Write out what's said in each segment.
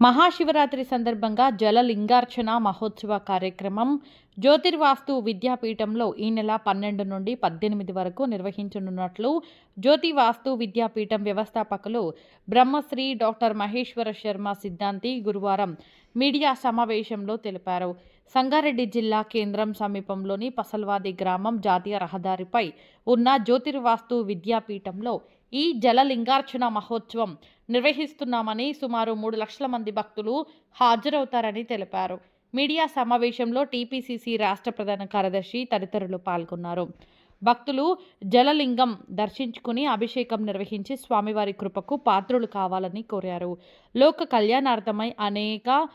మహాశివరాత్రి సందర్భంగా జల లింగార్చన మహోత్సవ కార్యక్రమం జ్యోతిర్వాస్తు విద్యాపీఠంలో ఈ నెల పన్నెండు నుండి పద్దెనిమిది వరకు నిర్వహించనున్నట్లు జ్యోతివాస్తు విద్యాపీఠం వ్యవస్థాపకులు బ్రహ్మశ్రీ డాక్టర్ మహేశ్వర శర్మ సిద్ధాంతి గురువారం మీడియా సమావేశంలో తెలిపారు. సంగారెడ్డి జిల్లా కేంద్రం సమీపంలోని పసల్వాది గ్రామం జాతీయ రహదారిపై ఉన్న జ్యోతిర్వాస్తు విద్యాపీఠంలో ఈ జలలింగార్చన మహోత్సవం నిర్వహిస్తున్నామని సుమారు మూడు లక్షల మంది భక్తులు హాజరవుతారని తెలిపారు. మీడియా సమావేశంలో టీపీసీసీ రాష్ట్ర ప్రధాన కార్యదర్శి తదితరులు పాల్గొన్నారు. భక్తులు జలలింగం దర్శించుకుని అభిషేకం నిర్వహించి స్వామివారి కృపకు పాత్రులు కావాలని కోరారు. లోక కళ్యాణార్థమై అనేక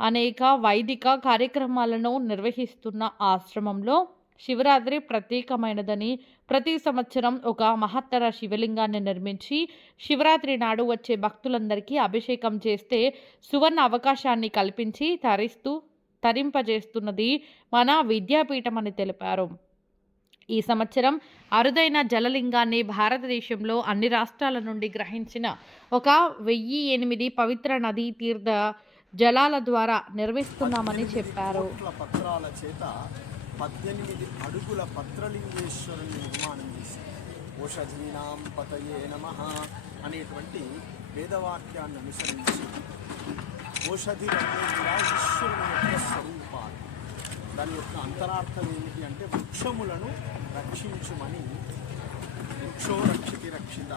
అనేక వైదిక కార్యక్రమాలను నిర్వహిస్తున్న ఆశ్రమంలో శివరాత్రి ప్రత్యేకమైనదని ప్రతి సంవత్సరం ఒక మహత్తర శివలింగాన్ని నిర్మించి శివరాత్రి నాడు వచ్చే భక్తులందరికీ అభిషేకం చేస్తే సువర్ణ అవకాశాన్ని కల్పించి తరిస్తూ తరింపజేస్తున్నది మన విద్యాపీఠం అని తెలిపారు. ఈ సంవత్సరం అరుదైన జలలింగాన్ని భారతదేశంలో అన్ని రాష్ట్రాల నుండి గ్రహించిన ఒక వెయ్యి ఎనిమిది పవిత్ర నదీ తీర్థ జలాల ద్వారా నిర్మిస్తున్నామని చెప్పారు. పత్రాల చేత పద్దెనిమిది అడుగుల పత్రలింగేశ్వరుని నిర్మాణం చేసి ఓషధీనాం పతయే నమ అనేటువంటి వేదవాక్యాన్ని అనుసరించి ఓషధిలన్నీ కూడా ఈశ్వరుని యొక్క స్వరూపాలు. దాని యొక్క అంతరార్థం ఏమిటి అంటే వృక్షములను రక్షించుమని. వృక్షో రక్షితి రక్షిత.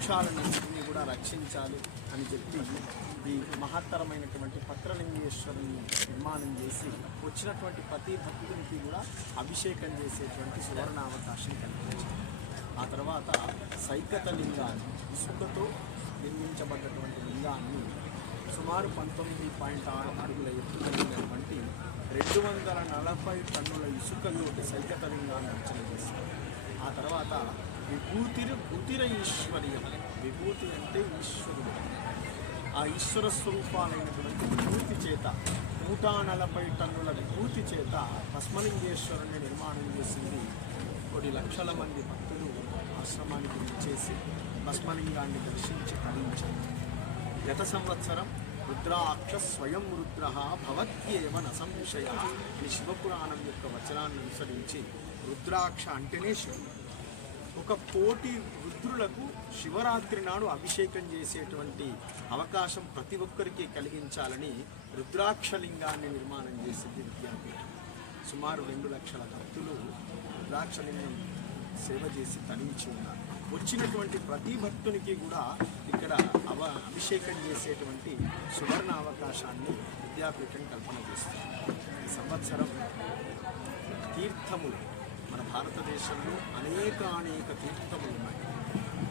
వృక్షాలన్నింటినీ కూడా రక్షించాలి అని చెప్పి ఈ మహత్తరమైనటువంటి పత్రలింగేశ్వరుని నిర్మాణం చేసి వచ్చినటువంటి ప్రతి భక్తునికి కూడా అభిషేకం చేసేటువంటి సువర్ణావకాశం కల్పించారు. ఆ తర్వాత సైకత లింగాన్ని ఇసుకతో నిర్మించబడ్డటువంటి లింగాన్ని సుమారు పంతొమ్మిది పాయింట్ ఆరు అడుగుల ఎత్తు కలిగినటువంటి రెండు వందల నలభై టన్నుల ఇసుకతోటి సైకత లింగాన్ని రచన చేశారు. ఆ తర్వాత విభూతిరు ఉతిర ఈశ్వరీయం. విభూతి అంటే ఈశ్వరుడు. ఆ ఈశ్వర స్వరూపాలైనటువంటి విభూతి చేత నూట నలభై టన్నుల విభూతి చేత భస్మలింగేశ్వరుని నిర్మాణం చేసింది కొన్ని లక్షల మంది భక్తులు ఆశ్రమానికి వచ్చేసి భస్మలింగాన్ని దర్శించి తరించారు. గత సంవత్సరం రుద్రాక్ష స్వయం రుద్ర భవత్యేవ న సంశయ. అని శివపురాణం యొక్క వచనాన్ని అనుసరించి రుద్రాక్ష అంటేనే శివుడు. ఒక కోటి రుద్రులకు శివరాత్రి నాడు అభిషేకం చేసేటువంటి అవకాశం ప్రతి ఒక్కరికి కలిగించాలని రుద్రాక్షలింగాన్ని నిర్మాణం చేసింది విద్యాపీఠం. సుమారు రెండు లక్షల భక్తులు రుద్రాక్షలింగం సేవ చేసి తరించి ఉన్నారు. వచ్చినటువంటి ప్రతి భక్తునికి కూడా ఇక్కడ అవ అభిషేకం చేసేటువంటి సువర్ణ అవకాశాన్ని విద్యాపీఠం కల్పన చేస్తుంది. ఈ సంవత్సరం తీర్థములు మన భారతదేశంలో అనేక అనేక తీర్థములు ఉన్నాయి.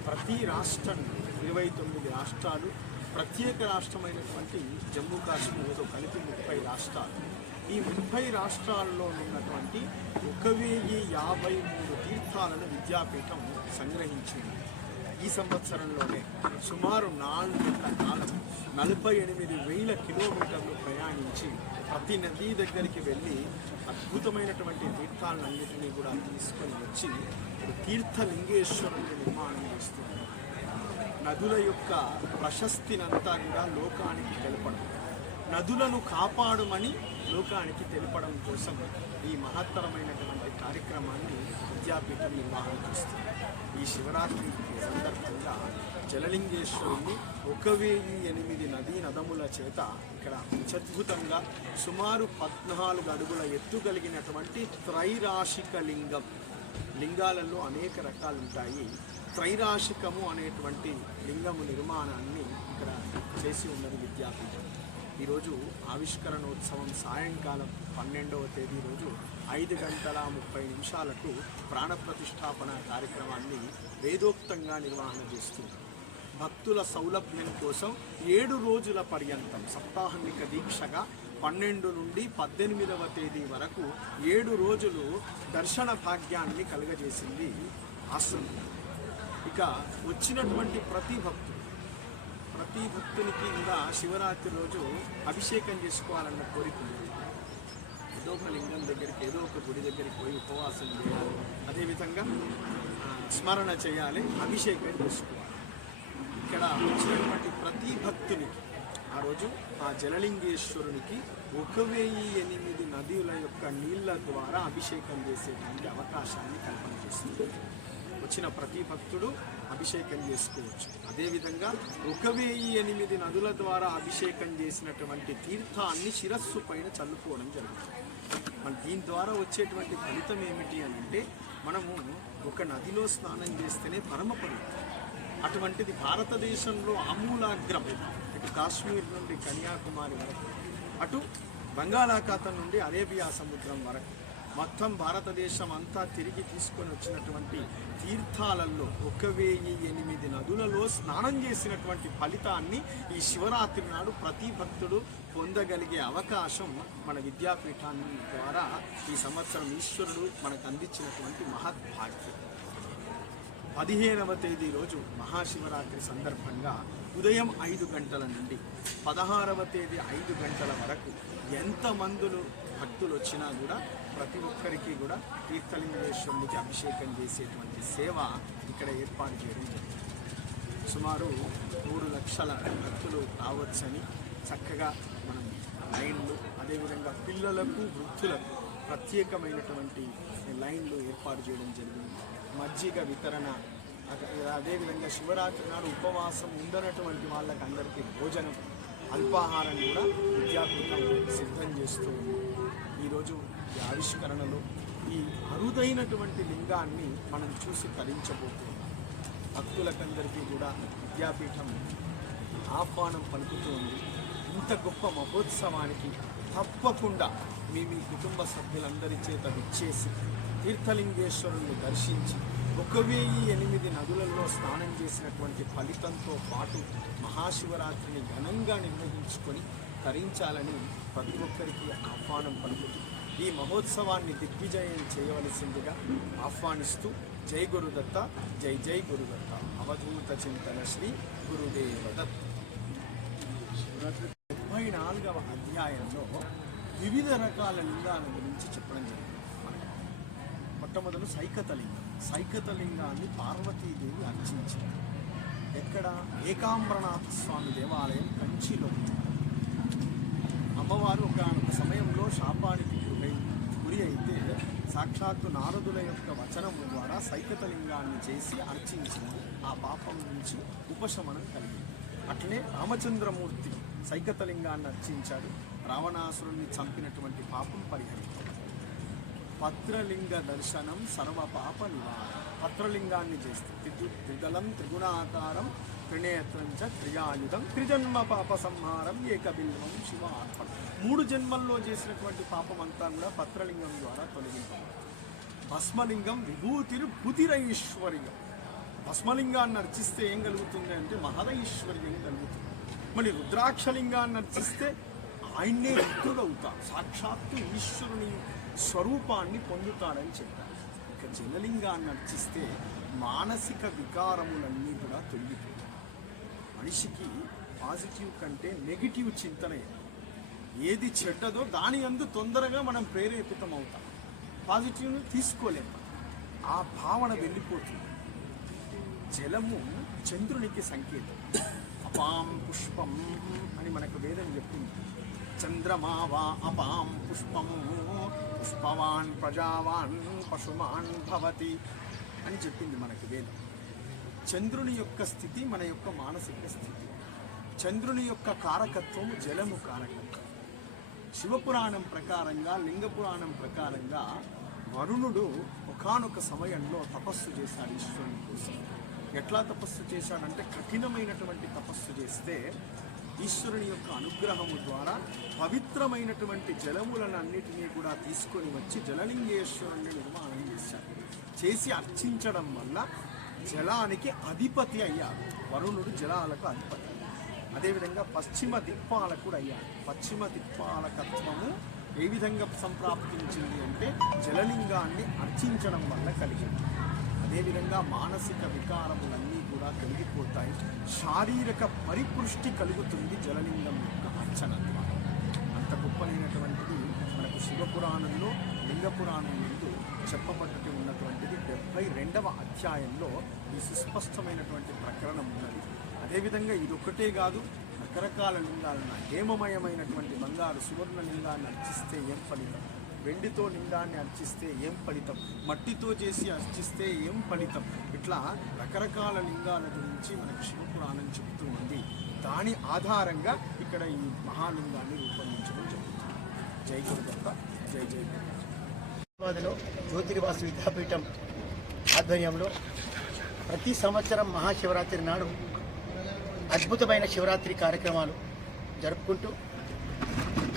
ప్రతి రాష్ట్రంలో ఇరవై తొమ్మిది రాష్ట్రాలు ప్రత్యేక రాష్ట్రమైనటువంటి జమ్మూ కాశ్మీర్తో కలిపి ముప్పై రాష్ట్రాలు. ఈ ముప్పై రాష్ట్రాల్లో ఉన్నటువంటి ఒక వెయ్యి యాభై మూడు తీర్థాలను విద్యాపీఠం సంగ్రహించింది. ఈ సంవత్సరంలోనే సుమారు నాలుగు గంటల కాలం నలభై ఎనిమిది వేల కిలోమీటర్లు ప్రయాణించి ప్రతి నదీ దగ్గరికి వెళ్ళి అద్భుతమైనటువంటి తీర్థాలన్నింటినీ కూడా తీసుకొని వచ్చి తీర్థలింగేశ్వరుని నిర్మాణం చేస్తుంది నదుల యొక్క ప్రశస్తినంతా కూడా లోకానికి తెలపడం నదులను కాపాడమని లోకానికి తెలపడం కోసం ఈ మహత్తరమైనటువంటి కార్యక్రమాన్ని విద్యాపీఠం నిర్వహణ చేస్తుంది. ఈ శివరాత్రి సందర్భంగా జలలింగేశ్వరుని ఒక వెయ్యి ఎనిమిది నదీ నదముల చేత ఇక్కడ అత్యద్భుతంగా సుమారు పద్నాలుగు అడుగుల ఎత్తు కలిగినటువంటి త్రైరాశిక లింగం. లింగాలలో అనేక రకాలు ఉంటాయి త్రైరాశికము అనేటువంటి లింగము నిర్మాణాన్ని ఇక్కడ చేసి ఉన్నది విద్యాపీఠం. ఈరోజు ఆవిష్కరణోత్సవం సాయంకాలం పన్నెండవ తేదీ రోజు ఐదు గంటల ముప్పై నిమిషాలకు ప్రాణప్రతిష్టాపన కార్యక్రమాన్ని వేదోక్తంగా నిర్వహణ చేస్తుంది భక్తుల సౌలభ్యం కోసం ఏడు రోజుల పర్యంతం సప్తాహనిక దీక్షగా పన్నెండు నుండి పద్దెనిమిదవ తేదీ వరకు ఏడు రోజులు దర్శన భాగ్యాన్ని కలుగజేసింది ఆశ్రమం. ఇక వచ్చినటువంటి ప్రతి భక్తుడు ప్రతి భక్తునికి కూడా శివరాత్రి రోజు అభిషేకం చేసుకోవాలన్న కోరిక ఉంది. ఏదో ఒక లింగం దగ్గరికి ఏదో ఒక గుడి దగ్గరికి పోయి ఉపవాసం చేయాలి. అదేవిధంగా స్మరణ చేయాలి అభిషేకం చేసుకోవాలి. ఇక్కడ వచ్చినటువంటి ప్రతి భక్తునికి ఆ రోజు ఆ జలలింగేశ్వరునికి ఒక వెయ్యి ఎనిమిది నదుల యొక్క నీళ్ళ ద్వారా అభిషేకం చేసేటువంటి అవకాశాన్ని కల్పన చేస్తుంది. వచ్చిన ప్రతి భక్తుడు అభిషేకం చేసుకోవచ్చు. అదేవిధంగా ఒక వెయ్యి ఎనిమిది నదుల ద్వారా అభిషేకం చేసినటువంటి తీర్థాన్ని శిరస్సు పైన చల్లుకోవడం జరుగుతుంది. మన దీని ద్వారా వచ్చేటువంటి ఫలితం ఏమిటి అని అంటే మనము ఒక నదిలో స్నానం చేస్తేనే పరమ పవిత్రం. అటువంటిది భారతదేశంలో ఆమూలాగ్రం. ఇటు కాశ్మీర్ నుండి కన్యాకుమారి వరకు అటు బంగాళాఖాతం నుండి అరేబియా సముద్రం వరకు మొత్తం భారతదేశం అంతా తిరిగి తీసుకొని వచ్చినటువంటి తీర్థాలలో ఒక వెయ్యి ఎనిమిది నదులలో స్నానం చేసినటువంటి ఫలితాన్ని ఈ శివరాత్రి నాడు ప్రతి భక్తుడు పొందగలిగే అవకాశం మన విద్యాపీఠాన్ని ద్వారా ఈ సంవత్సరం ఈశ్వరుడు మనకు అందించినటువంటి మహద్భాగ్యం పదిహేనవ తేదీ రోజు మహాశివరాత్రి సందర్భంగా ఉదయం ఐదు గంటల నుండి పదహారవ తేదీ ఐదు గంటల వరకు ఎంతమందులు భక్తులు వచ్చినా కూడా ప్రతి ఒక్కరికి కూడా తీర్థలింగేశ్వరునికి అభిషేకం చేసేటువంటి సేవ ఇక్కడ ఏర్పాటు చేయడం జరిగింది. సుమారు మూడు లక్షల భక్తులు రావచ్చని చక్కగా మనం లైన్లు అదేవిధంగా పిల్లలకు వృద్ధులకు ప్రత్యేకమైనటువంటి లైన్లు ఏర్పాటు చేయడం జరిగింది. మజ్జిగ వితరణ అదేవిధంగా శివరాత్రి నాడు ఉపవాసం ఉండనటువంటి వాళ్ళకి అందరికీ భోజనం అల్పాహారం కూడా విద్యాపీఠం సిద్ధం చేస్తూ ఉంది. ఈరోజు ఈ ఆవిష్కరణలో ఈ అరుదైనటువంటి లింగాన్ని మనం చూసి తరించబోతున్నాం. భక్తులకందరికీ కూడా విద్యాపీఠం ఆహ్వానం పలుకుతోంది. ఇంత గొప్ప మహోత్సవానికి తప్పకుండా మీ మీ కుటుంబ సభ్యులందరి చేత విచ్చేసి తీర్థలింగేశ్వరుని దర్శించి ఒక వెయ్యి ఎనిమిది నదులలో స్నానం చేసినటువంటి ఫలితంతో పాటు మహాశివరాత్రిని ఘనంగా నిర్వహించుకొని తరించాలని ప్రతి ఒక్కరికి ఆహ్వానం పలుకుతుంది. ఈ మహోత్సవాన్ని దిగ్విజయం చేయవలసిందిగా ఆహ్వానిస్తూ జై గురుదత్త జై జై గురుదత్త. అవధూత చింతన శ్రీ గురుదేవదత్త ముప్పై నాలుగవ అధ్యాయంలో వివిధ రకాల లింగాల గురించి చెప్పడం జరిగింది. మనకి మొట్టమొదలు సైకతలింగం సైకతలింగాన్ని పార్వతీదేవి అర్చించింది. ఎక్కడ? ఏకాంబ్రనాథ స్వామి దేవాలయం కంచిలో. అమ్మవారు ఒక సమయంలో శాపానికి అయితే సాక్షాత్తు నారదుల యొక్క వచనం ద్వారా సైకతలింగాన్ని చేసి అర్చించింది ఆ పాపం నుంచి ఉపశమనం కలిగింది. అట్లే రామచంద్రమూర్తి సైకతలింగాన్ని అర్చించాడు. రావణాసురుణ్ణి చంపినటువంటి పాపం పరిహరించాడు. పత్రలింగ దర్శనం సర్వ పాప నివారణ. పత్రలింగాన్ని చేస్తే త్రిదళం త్రిగుణాకారం త్రినేత్రం చ త్రిజన్మ పాప సంహారం ఏకబిల్వం శివ మూడు జన్మల్లో చేసినటువంటి పాపం అంతా కూడా పత్రలింగం ద్వారా తొలగింపబడుతుంది. భస్మలింగం విభూతిరు బుధిరైశ్వర్యం భస్మలింగాన్ని అర్చిస్తే ఏం కలుగుతుంది అంటే మహదైశ్వర్యం కలుగుతుంది. మళ్ళీ రుద్రాక్షలింగాన్ని అర్చిస్తే ఆయన్నే రుద్రుడవుతాడు. సాక్షాత్తు ఈశ్వరుని స్వరూపాన్ని పొందుతాడని చెప్పారు ఇక జనలింగాన్ని అర్చిస్తే మానసిక వికారములన్నీ కూడా తొలగిపోతాయి. మనిషికి పాజిటివ్ కంటే నెగిటివ్ చింతనే. ఏది చెడ్డదో దాని అందు తొందరగా మనం ప్రేరేపితం అవుతాం. పాజిటివ్ని తీసుకోలేము ఆ భావన వెళ్ళిపోతుంది. జలము చంద్రునికి సంకేతం. అపాం పుష్పం అని మనకు వేదం చెప్పింది. చంద్రమావా అపాం పుష్పం. పుష్పవాన్ ప్రజావాన్ పశుమాన్ భవతి అని చెప్పింది మనకు వేదం. చంద్రుని యొక్క స్థితి మన యొక్క మానసిక స్థితి. చంద్రుని యొక్క కారకత్వం జలము కారకత్వం. శివపురాణం ప్రకారంగా లింగ పురాణం ప్రకారంగా వరుణుడు ఒకానొక సమయంలో తపస్సు చేశాడు ఈశ్వరుని కోసం. ఎట్లా తపస్సు చేశాడంటే కఠినమైనటువంటి తపస్సు చేస్తే ఈశ్వరుని యొక్క అనుగ్రహము ద్వారా పవిత్రమైనటువంటి జలములను అన్నిటినీ కూడా తీసుకొని వచ్చి జలలింగేశ్వరుని నిర్మాణం చేశాడు. చేసి అర్చించడం వల్ల జలానికి అధిపతి అయ్యాడు. వరుణుడు జలాలకు అధిపతి. అదేవిధంగా పశ్చిమ దిక్పాలకుడు అయ్యాడు. పశ్చిమ దిక్పాలకత్వము ఏ విధంగా సంప్రాప్తించింది అంటే జలలింగాన్ని అర్చించడం వల్ల కలిగింది. అదేవిధంగా మానసిక వికారములన్నీ కూడా కలిగిపోతాయి శారీరక పరిపుష్టి కలుగుతుంది జలలింగం యొక్క అర్చన ద్వారా. అంత గొప్పలైనటువంటిది మనకు శివపురాణంలో లింగ పురాణం ముందు చెప్పబట్టుటి ఉన్నటువంటిది డెబ్బై రెండవ అధ్యాయంలో ఈ సుస్పష్టమైనటువంటి ప్రకరణం ఉన్నది. అదేవిధంగా ఇదొక్కటే కాదు రకరకాల లింగాలను హేమమయమైనటువంటి బంగారు సువర్ణ లింగాన్ని అర్చిస్తే ఏం ఫలితం? వెండితో లింగాన్ని అర్చిస్తే ఏం ఫలితం? మట్టితో చేసి అర్చిస్తే ఏం ఫలితం? ఇట్లా రకరకాల లింగాల గురించి మనకు శివపురాణం చెబుతూ ఉంది దాని ఆధారంగా ఇక్కడ ఈ మహాలింగాన్ని రూపొందించడం జరుగుతుంది. జై గురుదత్త జై జై గురు హైదరాబాద్లో జ్యోతిర్వాసు విద్యాపీఠం ఆధ్వర్యంలో ప్రతి సంవత్సరం మహాశివరాత్రి నాడు అద్భుతమైన శివరాత్రి కార్యక్రమాలు జరుపుకుంటూ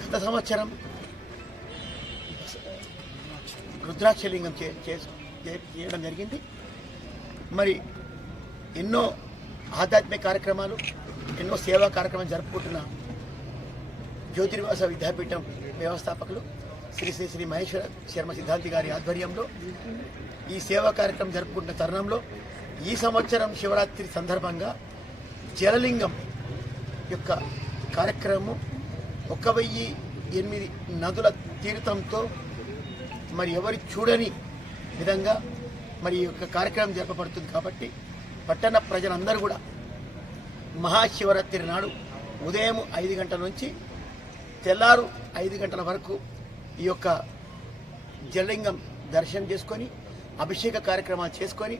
గత సంవత్సరం రుద్రాక్షలింగం చే చే- చే- చేయడం జరిగింది. మరి ఎన్నో ఆధ్యాత్మిక కార్యక్రమాలు ఎన్నో సేవా కార్యక్రమాలు జరుపుకుంటున్న జ్యోతిర్వాస విద్యాపీఠం వ్యవస్థాపకులు శ్రీ శ్రీ శ్రీ మహేశ్వర శర్మ సిద్ధాంతి గారి ఆధ్వర్యంలో ఈ సేవా కార్యక్రమం జరుపుకుంటున్న తరుణంలో ఈ సంవత్సరం శివరాత్రి సందర్భంగా జలలింగం యొక్క కార్యక్రమం ఒక వెయ్యి ఎనిమిది నదుల తీర్థంతో మరి ఎవరి చూడని విధంగా మరి ఈ యొక్క కార్యక్రమం జరపబడుతుంది కాబట్టి పట్టణ ప్రజలందరూ కూడా మహాశివరాత్రి నాడు ఉదయం ఐదు గంటల నుంచి తెల్లారు ఐదు గంటల వరకు ఈ యొక్క జలలింగం దర్శనం చేసుకొని అభిషేక కార్యక్రమాలు చేసుకొని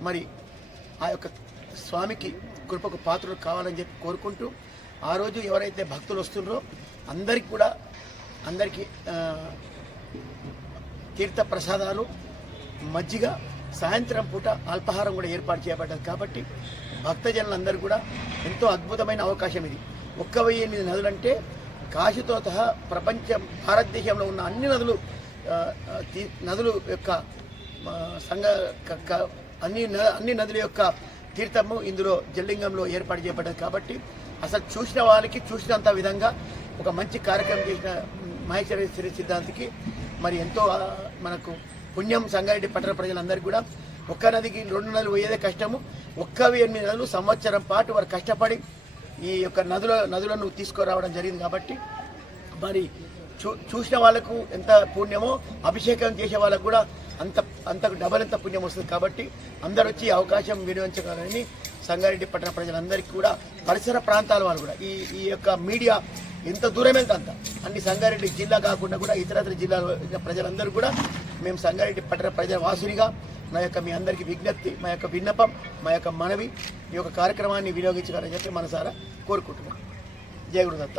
మరి ఆ యొక్క స్వామికి కృపకు పాత్రలు కావాలని చెప్పి కోరుకుంటూ ఆ రోజు ఎవరైతే భక్తులు వస్తున్నారో అందరికి కూడా అందరికీ తీర్థ ప్రసాదాలు మజ్జిగ సాయంత్రం పూట అల్పాహారం కూడా ఏర్పాటు చేయబడ్డది కాబట్టి భక్తజనులందరూ కూడా ఎంతో అద్భుతమైన అవకాశం ఇది. ఒక్క వెయ్యి ఎనిమిది నదులంటే కాశీతో సహా ప్రపంచం భారతదేశంలో ఉన్న అన్ని నదులు తీ- నదులు యొక్క సంఘ అన్ని న- అన్ని నదుల యొక్క తీర్థము ఇందులో జల్లింగంలో ఏర్పాటు చేయబడ్డది కాబట్టి అసలు చూసిన వాళ్ళకి చూసినంత విధంగా ఒక మంచి కార్యక్రమం చేసిన మహేశ్వరేశ్వరి శ్రీ సిద్ధాంతికి మరి ఎంతో మనకు పుణ్యం సంగారెడ్డి పట్టణ ప్రజలందరికీ కూడా ఒక్క నదికి రెండు నదులు పోయేదే కష్టము. ఒక్క ఎనిమిది నదులు సంవత్సరం పాటు వారు కష్టపడి ఈ యొక్క నదుల నదులను తీసుకురావడం జరిగింది కాబట్టి మరి చూ చూసిన వాళ్ళకు ఎంత పుణ్యమో అభిషేకం చేసే వాళ్ళకు కూడా అంత అంత డబల్ ఎంత పుణ్యం వస్తుంది కాబట్టి అందరూ వచ్చి అవకాశం వినియోగించగలని సంగారెడ్డి పట్టణ ప్రజలందరికీ కూడా పరిసర ప్రాంతాల వాళ్ళు కూడా ఈ ఈ యొక్క మీడియా ఇంత దూరం ఎంత అంత? అన్ని సంగారెడ్డి జిల్లా కాకుండా కూడా ఇతరత్ర జిల్లాల ప్రజలందరూ కూడా మేము సంగారెడ్డి పట్టణ ప్రజల వాసునిగా మా యొక్క మీ అందరికీ విజ్ఞప్తి మా యొక్క విన్నపం మా యొక్క మనవి ఈ యొక్క కార్యక్రమాన్ని వినియోగించాలని చెప్పి మనసారా కోరుకుంటున్నాం. జయ గురుదత్త.